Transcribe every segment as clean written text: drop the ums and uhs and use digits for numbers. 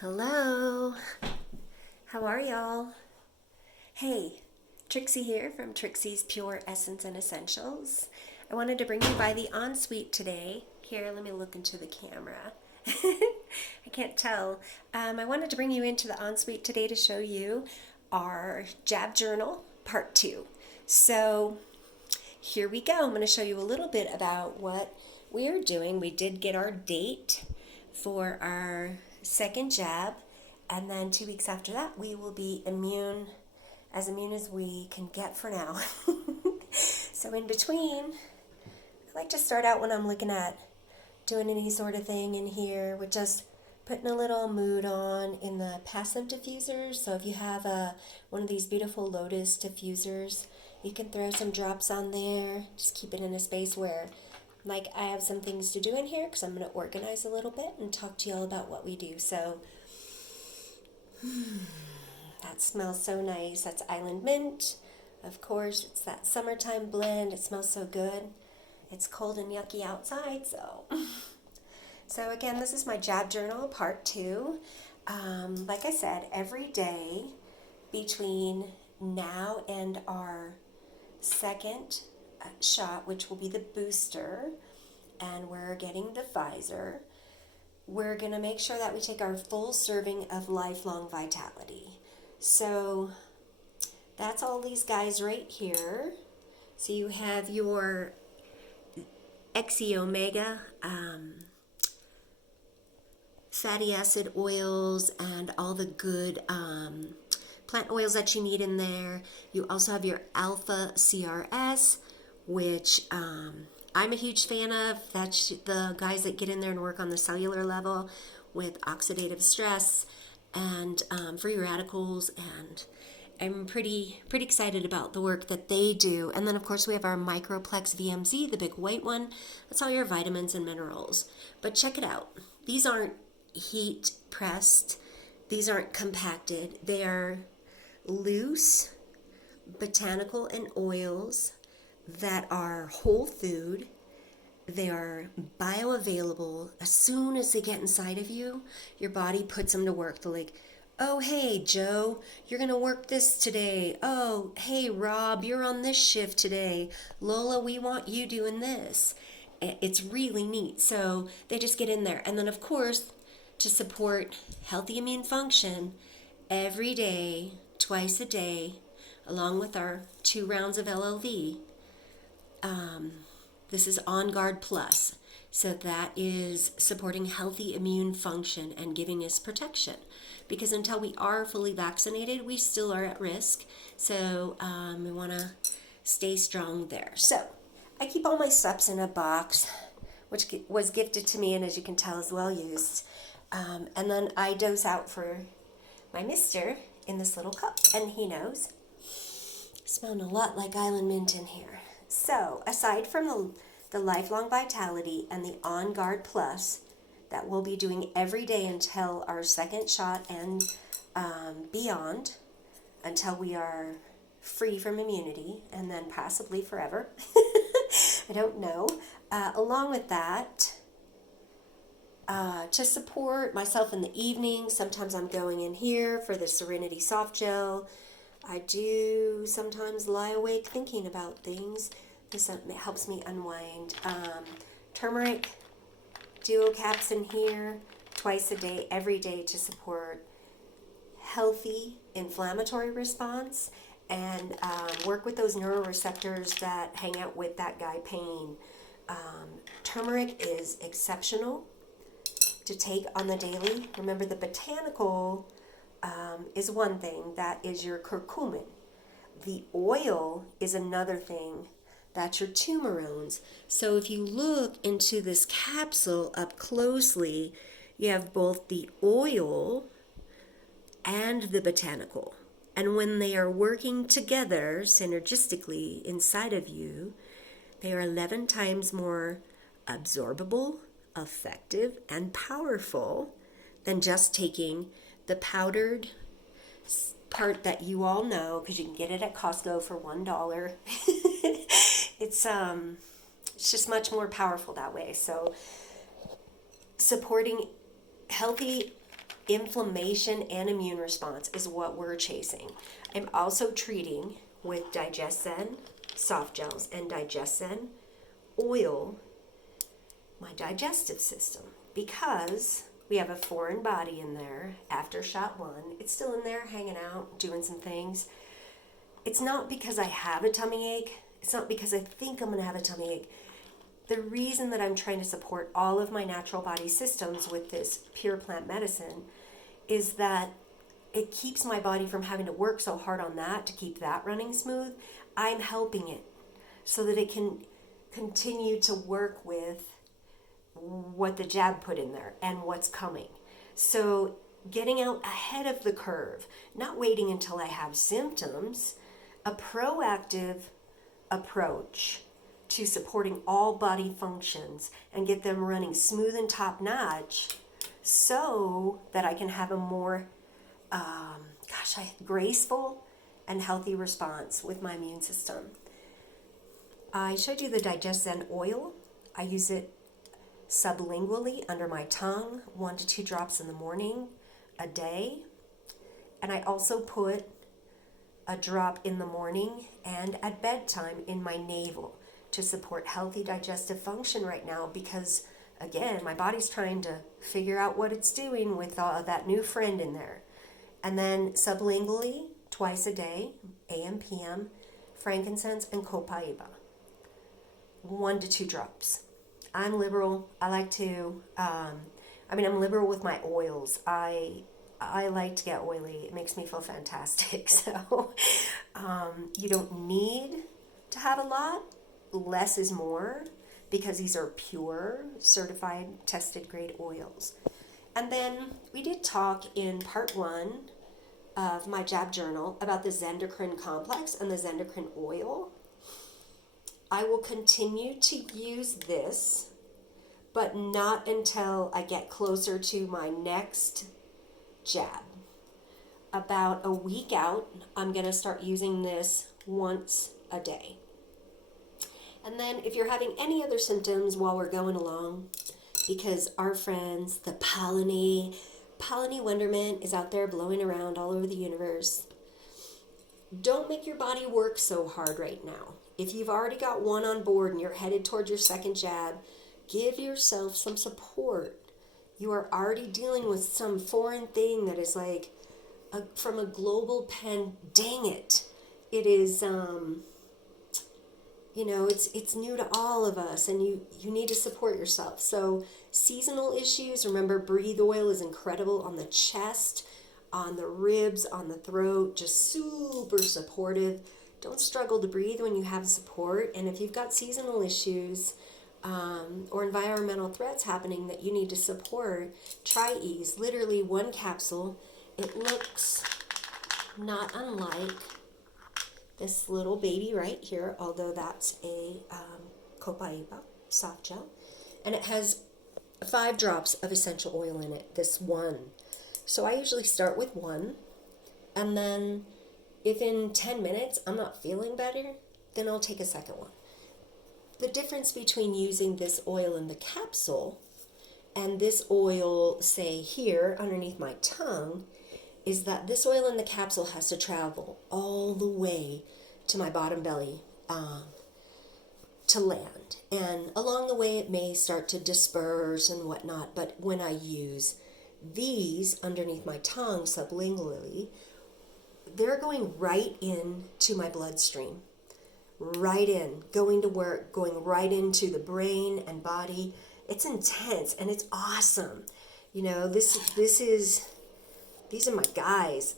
Hello, how are y'all? Hey, Trixie here from Trixie's Pure Essence and Essentials. I wanted to bring you by the ensuite today. Here, let me look into the camera. I can't tell. I wanted to bring you into the ensuite today to show you our JaB journal, part 2. So, here we go. I'm going to show you a little bit about what we are doing. We did get our date for our second jab, and then 2 weeks after that we will be immune as we can get for now. So in between, I like to start out when I'm looking at doing any sort of thing in here with just putting a little mood on in the passive diffusers. So if you have one of these beautiful lotus diffusers, you can throw some drops on there. Just keep it in a space where I have some things to do in here because I'm going to organize a little bit and talk to you all about what we do. So that smells so nice. That's Island Mint. Of course, it's that summertime blend. It smells so good. It's cold and yucky outside, so. So again, this is my JaB journal, part 2. Like I said, every day between now and our second shot, which will be the booster, and we're getting the Pfizer, we're going to make sure that we take our full serving of lifelong vitality. So that's all these guys right here. So you have your XE Omega fatty acid oils and all the good plant oils that you need in there. You also have your Alpha CRS, which I'm a huge fan of. That's the guys that get in there and work on the cellular level with oxidative stress and free radicals, and I'm pretty excited about the work that they do. And then of course we have our Microplex VMZ, the big white one. That's all your vitamins and minerals. But check it out. These aren't heat pressed. These aren't compacted. They are loose botanical and oils that are whole food. They are bioavailable. As soon as they get inside of you, your body puts them to work. They're like, oh, hey, Joe, you're going to work this today. Oh, hey, Rob, you're on this shift today. Lola, we want you doing this. It's really neat. So they just get in there. And then, of course, to support healthy immune function, every day, twice a day, along with our 2 rounds of LLV, this is On Guard Plus. So that is supporting healthy immune function and giving us protection. Because until we are fully vaccinated, we still are at risk. So we want to stay strong there. So I keep all my steps in a box, which was gifted to me, and as you can tell is well used. And then I dose out for my mister in this little cup, and he knows. Smelling a lot like Island Mint in here. So aside from the Lifelong Vitality and the On Guard Plus that we'll be doing every day until our second shot and beyond, until we are free from immunity, and then possibly forever. I don't know. Along with that, to support myself in the evening, sometimes I'm going in here for the Serenity Soft Gel. I do sometimes lie awake thinking about things. This helps me unwind. Turmeric duo caps in here twice a day, every day, to support healthy inflammatory response and work with those neuroreceptors that hang out with that guy pain. Turmeric is exceptional to take on the daily. Remember, the botanical is one thing. That is your curcumin. The oil is another thing. That's your turmerones. So if you look into this capsule up closely, you have both the oil and the botanical. And when they are working together synergistically inside of you, they are 11 times more absorbable, effective, and powerful than just taking the powdered part that you all know, because you can get it at Costco for $1. It's just much more powerful that way. So supporting healthy inflammation and immune response is what we're chasing. I'm also treating with Digestion soft gels and Digestion Oil my digestive system, because we have a foreign body in there after shot 1. It's still in there hanging out, doing some things. It's not because I have a tummy ache. It's not because I think I'm going to have a tummy ache. The reason that I'm trying to support all of my natural body systems with this pure plant medicine is that it keeps my body from having to work so hard on that to keep that running smooth. I'm helping it so that it can continue to work with what the JaB put in there and what's coming. So getting out ahead of the curve, not waiting until I have symptoms, a proactive approach to supporting all body functions and get them running smooth and top notch so that I can have a more graceful and healthy response with my immune system. I showed you the Digestion Oil. I use it sublingually under my tongue, 1 to 2 drops in the morning a day. And I also put a drop in the morning and at bedtime in my navel to support healthy digestive function right now, because again, my body's trying to figure out what it's doing with that new friend in there. And then sublingually, twice a day, AM, PM, frankincense and copaiba, 1 to 2 drops. I'm liberal. I like to, I'm liberal with my oils. I like to get oily. It makes me feel fantastic. So you don't need to have a lot. Less is more, because these are pure, certified, tested grade oils. And then we did talk in part 1 of my JaB journal about the Zendocrine Complex and the Zendocrine Oil. I will continue to use this, but not until I get closer to my next JaB. About a week out, I'm going to start using this once a day. And then if you're having any other symptoms while we're going along, because our friends, the polleny wonderment is out there blowing around all over the universe, don't make your body work so hard right now. If you've already got one on board and you're headed towards your second JaB, give yourself some support. You are already dealing with some foreign thing that is like from a global dang it. It is, it's new to all of us, and you need to support yourself. So seasonal issues, remember, breathe oil is incredible on the chest, on the ribs, on the throat, just super supportive. Don't struggle to breathe when you have support. And if you've got seasonal issues or environmental threats happening that you need to support, try Ease. Literally 1 capsule. It looks not unlike this little baby right here, although that's a copaiba soft gel. And it has 5 drops of essential oil in it, this one. So I usually start with 1, and then if in 10 minutes I'm not feeling better, then I'll take a second one. The difference between using this oil in the capsule and this oil, say here underneath my tongue, is that this oil in the capsule has to travel all the way to my bottom belly to land. And along the way it may start to disperse and whatnot, but when I use these underneath my tongue sublingually, they're going right into my bloodstream, right in, going to work, going right into the brain and body. It's intense and it's awesome. You know, these are my guys.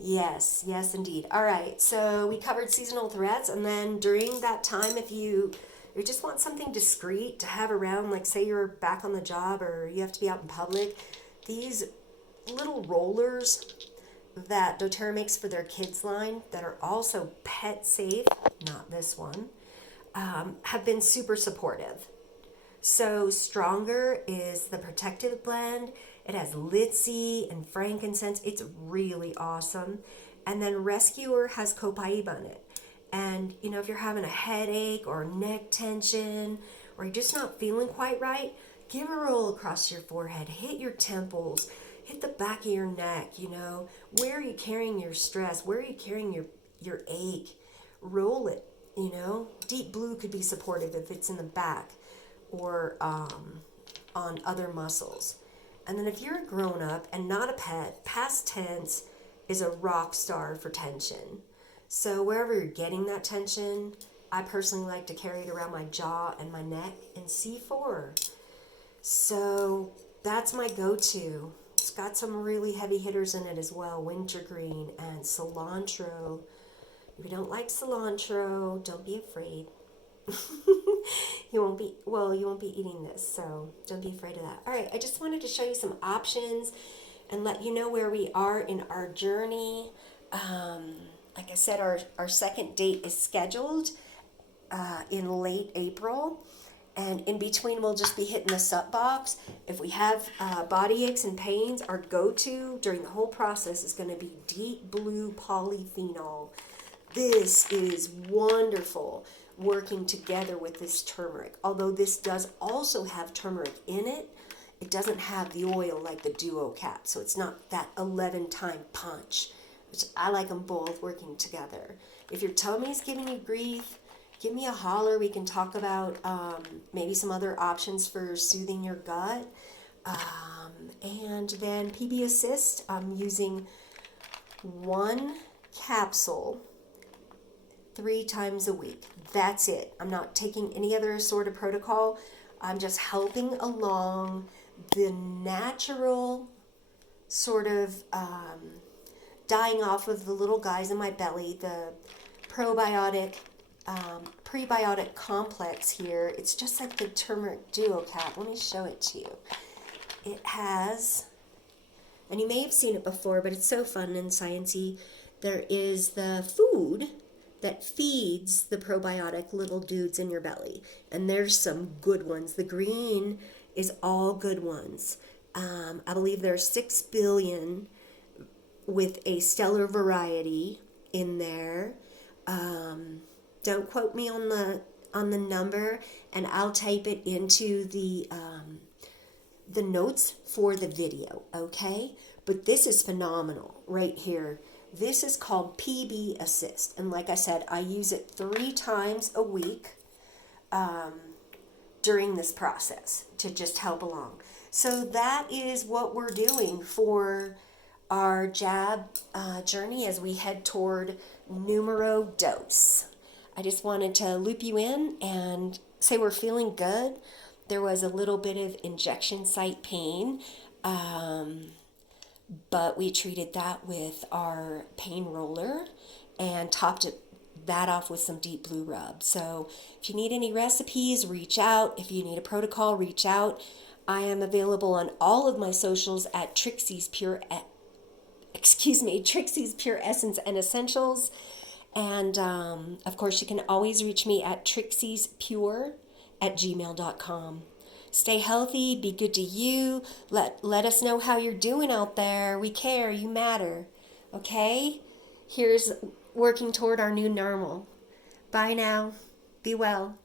Yes, indeed. All right, so we covered seasonal threats, and then during that time, if you just want something discreet to have around, like say you're back on the job or you have to be out in public, these little rollers that doTERRA makes for their kids line that are also pet safe, not this one, have been super supportive. So Stronger is the protective blend. It has linseed and frankincense. It's really awesome. And then Rescuer has copaiba in it. And, if you're having a headache or neck tension or you're just not feeling quite right, Give a roll across your forehead. Hit your temples. Hit the back of your neck, you know. Where are you carrying your stress? Where are you carrying your ache? Roll it, you know. Deep blue could be supportive if it's in the back or on other muscles. And then if you're a grown-up and not a pet, past tense is a rock star for tension. So wherever you're getting that tension, I personally like to carry it around my jaw and my neck in C4. So that's my go-to. It's got some really heavy hitters in it as well. Wintergreen and cilantro. If you don't like cilantro, don't be afraid. You won't be eating this, so don't be afraid of that. All right, I just wanted to show you some options and let you know where we are in our journey. Like I said, our second date is scheduled in late April. And in between, we'll just be hitting the sup box. If we have body aches and pains, our go-to during the whole process is going to be deep blue polyphenol. This is wonderful working together with this turmeric. Although this does also have turmeric in it, it doesn't have the oil like the Duo Cap. So it's not that 11-time punch, which I like them both working together. If your tummy's giving you grief, give me a holler. We can talk about maybe some other options for soothing your gut. And then PB Assist, I'm using 1 capsule 3 times a week. That's it. I'm not taking any other sort of protocol. I'm just helping along the natural sort of dying off of the little guys in my belly, the Probiotic Prebiotic complex here. It's just like the turmeric Duo Cap. Let me show it to you. It has, and you may have seen it before, but it's so fun and sciencey. There is the food that feeds the probiotic little dudes in your belly. And there's some good ones. The green is all good ones. I believe there's 6 billion with a stellar variety in there. Don't quote me on the number, and I'll type it into the notes for the video, okay? But this is phenomenal right here. This is called PB Assist, and like I said, I use it 3 times a week during this process to just help along. So that is what we're doing for our JaB journey as we head toward numero dos. I just wanted to loop you in and say we're feeling good. There was a little bit of injection site pain, but we treated that with our pain roller and topped that off with some deep blue rub. So if you need any recipes, reach out. If you need a protocol, reach out. I am available on all of my socials at Trixie's Pure Essence and Essentials. And, of course, you can always reach me at trixiespure@gmail.com. Stay healthy. Be good to you. Let us know how you're doing out there. We care. You matter. Okay? Here's working toward our new normal. Bye now. Be well.